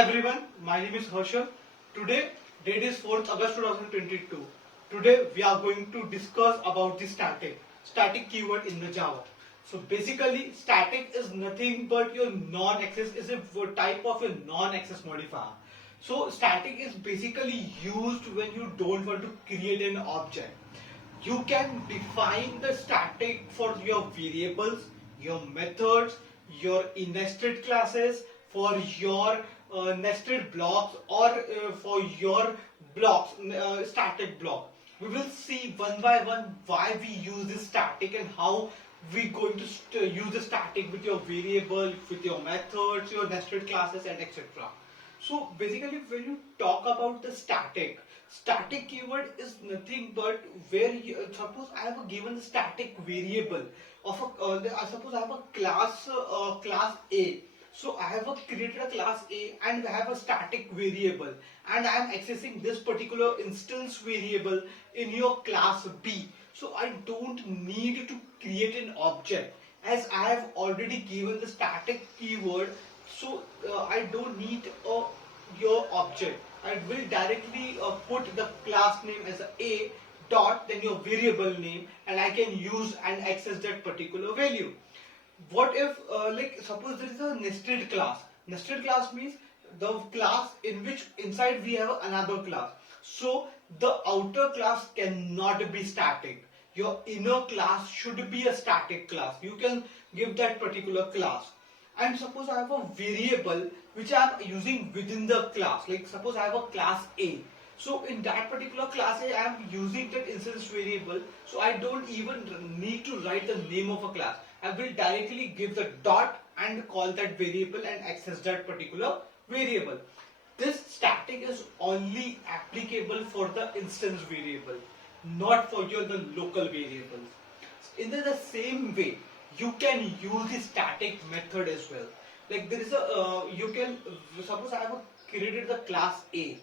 everyone, my name is Harshal. Today, date is 4th August 2022. Today, we are going to discuss about the static keyword in the Java. So basically, static is nothing but your non-access is a type of a non-access modifier. So static is basically used when you don't want to create an object. You can define the static for your variables, your methods, your nested classes, for your nested blocks, or for your blocks, static block. We will see one by one why we use this static and how we going to use the static with your variable, with your methods, your nested classes, and etc. So basically, when you talk about the static keyword is nothing but where suppose I have a given static variable of a suppose I have a class A. So I have created a class A and I have a static variable, and I am accessing this particular instance variable in your class B. So I don't need to create an object as I have already given the static keyword. So I don't need your object. I will directly put the class name as a dot, then your variable name, and I can use and access that particular value. What if like suppose there is a nested class means the class in which inside we have another class, so the outer class cannot be static. Your inner class should be a static class. You can give that particular class. And suppose I have a variable which I am using within the class, like suppose I have a class A. So in that particular class A, I am using that instance variable. So I don't even need to write the name of a class. I will directly give the dot and call that variable and access that particular variable. This static is only applicable for the instance variable, not for your the local variables. In the same way, you can use the static method as well. Like there is a you can suppose I have created the class A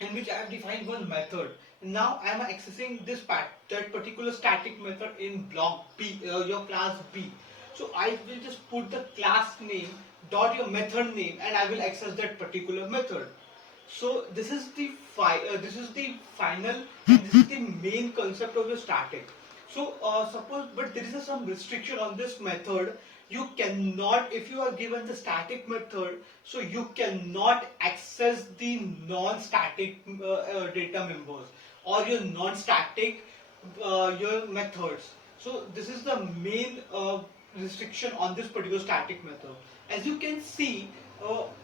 in which I have defined one method. Now I am accessing that particular static method in block B, your class B. So I will just put the class name dot your method name, and I will access that particular method. So this is the final, and this is the main concept of the static. So suppose, but there is some restriction on this method. You cannot, if you are given the static method, so you cannot access the non-static data members or your non-static your methods. So this is the main restriction on this particular static method. As you can see,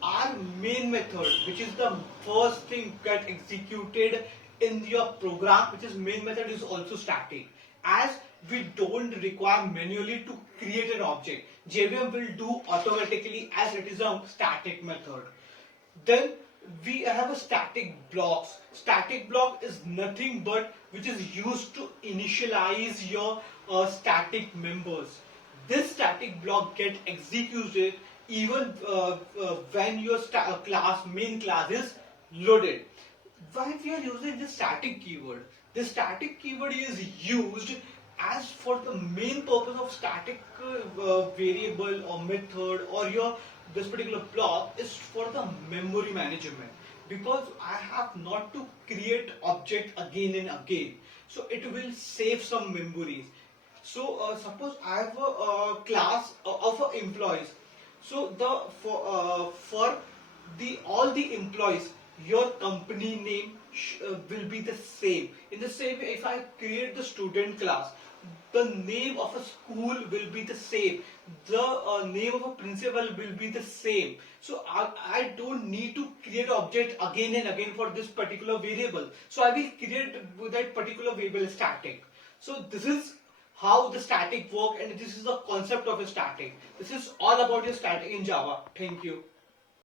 our main method, which is the first thing get executed in your program, which is main method, is also static. As we don't require manually to create an object, JVM will do automatically as it is a static method. Then we have a static blocks. Static block is nothing but which is used to initialize your static members. This static block get executed even when your main class is loaded. Why we are using this static keyword? This static keyword is used as for the main purpose of static variable or method or your this particular block is for the memory management, because I have not to create object again and again, so it will save some memories. So suppose I have a class of employees. So the for the all the employees, your company name will be the same. In the same way, if I create the student class, the name of a school will be the same. The name of a principal will be the same. So I don't need to create object again and again for this particular variable. So I will create that particular variable static. So this is how the static work, and this is the concept of a static. This is all about your static in Java. Thank you.